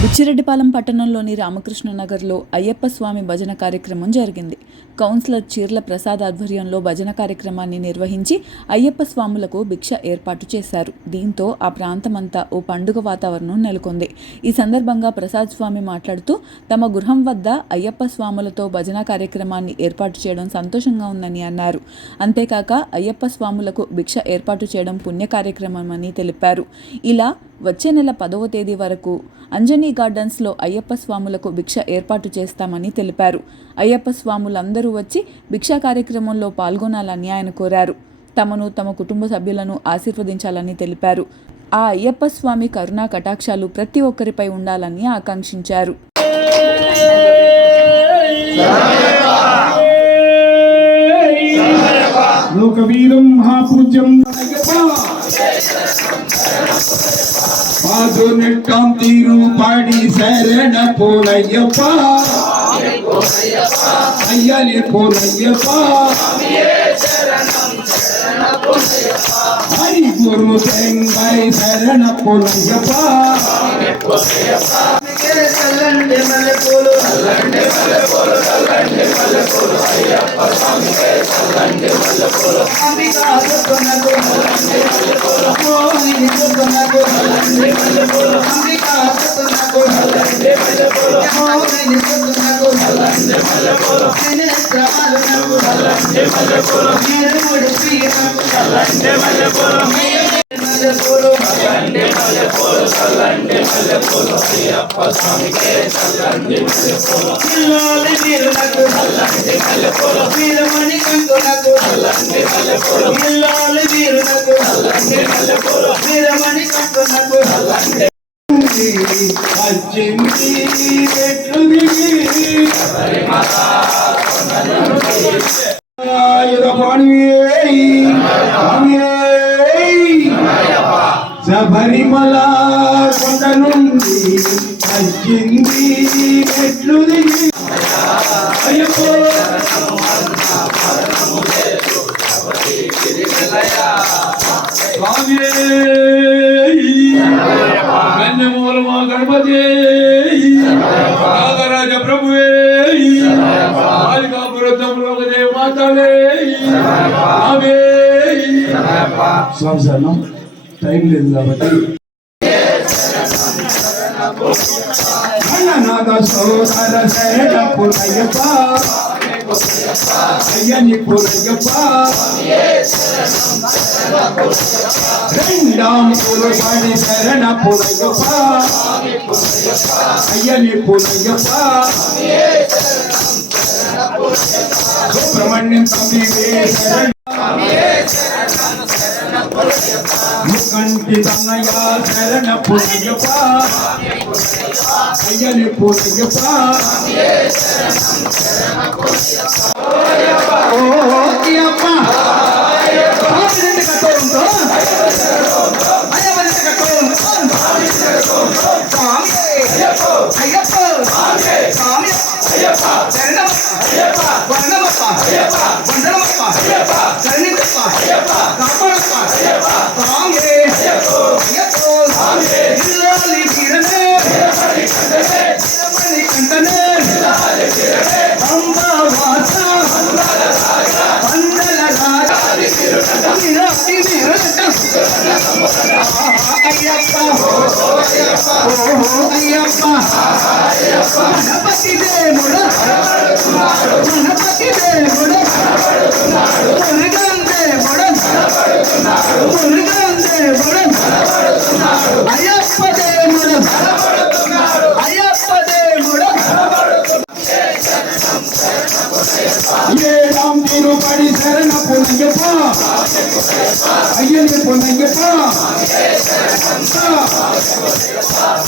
బుచ్చిరెడ్డిపాలెం పట్టణంలోని రామకృష్ణ నగర్లో అయ్యప్ప స్వామి భజన కార్యక్రమం జరిగింది. కౌన్సిలర్ చీర్ల ప్రసాద్ ఆధ్వర్యంలో భజన కార్యక్రమాన్ని నిర్వహించి అయ్యప్ప స్వాములకు భిక్ష ఏర్పాటు చేశారు. దీంతో ఆ ప్రాంతమంతా ఓ పండుగ వాతావరణం నెలకొంది. ఈ సందర్భంగా ప్రసాద్ స్వామి మాట్లాడుతూ తమ గృహం వద్ద అయ్యప్ప స్వాములతో భజన కార్యక్రమాన్ని ఏర్పాటు చేయడం సంతోషంగా ఉందని అన్నారు. అంతేకాక అయ్యప్ప స్వాములకు భిక్ష ఏర్పాటు చేయడం పుణ్య కార్యక్రమమని తెలిపారు. ఇలా వచ్చే నెల పదవ తేదీ వరకు అంజనీ గార్డెన్స్లో అయ్యప్ప స్వాములకు భిక్ష ఏర్పాటు చేస్తామని తెలిపారు. అయ్యప్ప స్వాములందరూ వచ్చి భిక్షా కార్యక్రమంలో పాల్గొనాలని ఆయన కోరారు. తమను తమ కుటుంబ సభ్యులను ఆశీర్వదించాలని తెలిపారు. ఆ అయ్యప్ప స్వామి కరుణా కటాక్షాలు ప్రతి ఒక్కరిపై ఉండాలని ఆకాంక్షించారు. பாசுனெட்டாம் திருப்பாடி சரண போனையப்பா ஐயனே போனையப்பா ஹரி குரு தேங்க గురు తెంగై శరణ పోలయ్యప్ప చల్లండి మల్లెపూలు చల్లండి మల్లెపూలు చల్లండి మల్లెపూలు అయ్యప్ప స్వామికే చల్లండి మల్లెపూలు అంబికా సత్తునకు చల్లండి మల్లెపూలు మోహిని సత్తునకు చల్లండి మల్లెపూలు అంబికా సత్తునకు చల్లండి మల్లెపూలు మోహిని సత్తునకు చల్లండి మల్లెపూలు నేత్రమాలకు చల్లండి మల్లెపూలు నీరుముడి పీరకు చల్లండి మల్లెపూలు మల్లెపూలు చల్లండి మల్లెపూలు చల్లండి మల్లెపూలు అయ్యప్ప స్వామికే చల్లండి మల్లెపూలు పిల్లాలి వీరులకు చల్లండి మల్లెపూలు వీరమణి కంకులకు చల్లండి మల్లెపూలు పిల్లాలి వీరులకు చల్లండి మల్లెపూలు వీరమణి కంకులకు చల్లండి వచ్చింది మెట్లు దిగి శబరిమల కొండ నుండి తగ్గింది మెట్లు దిగి. అయ్యప్పో కన్యమూల మా గణపతి నాగరాజ ప్రభువే బాలికాపురత్వంలో మాతావే స్వామి శరణం. టైం లేదు కాబట్టి. సోదర శరణ పురయ్యప్ప అయ్యని పురయ్యప్ప రెండాం పురపాడి శరణ పురయ్యప్ప అయ్యని పురయ్యప్ప సుబ్రహ్మణ్యం తమ్మివే శరణ. ముకంటి తన్నయ శరణ పురయ్యప్ప అయ్యని పురయ్యప్ప ఓ అయ్యప్ప. స్వామి కాపాడు గణపతి దేవుడు గణపతి దేవుడు మురుగన్ దేవుడు. ఏడాం తిరుపడి శరణ పునయ్యప్ప అయ్యని పునయ్యప్ప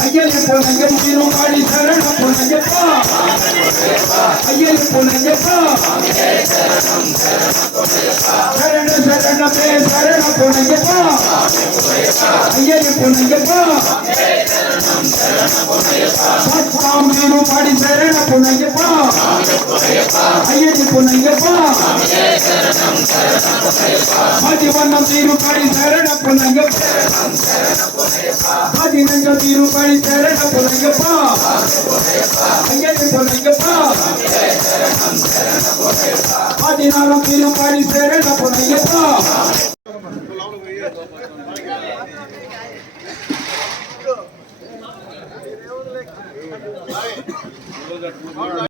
అయ్యని పునయ్యప్ప తిరుపడి శరణ పునయ్యప్ప అయ్యని పునయ్యప్ప శరణ శరణ పే శరణ புனையப்பா ஐயனி புனையப்பா சாமியு பாடி சரண புனையப்பா ஐயனி புனையப்பா பதிவண்ணம் தீரு பாடி சரண புனையப்பா பதினஞ்சம் தீரு பாடி சரண புனையப்பா ஐயனி புனையப்பா பதினாலாம் தீரு பாடி சரண புனையப்பா All right.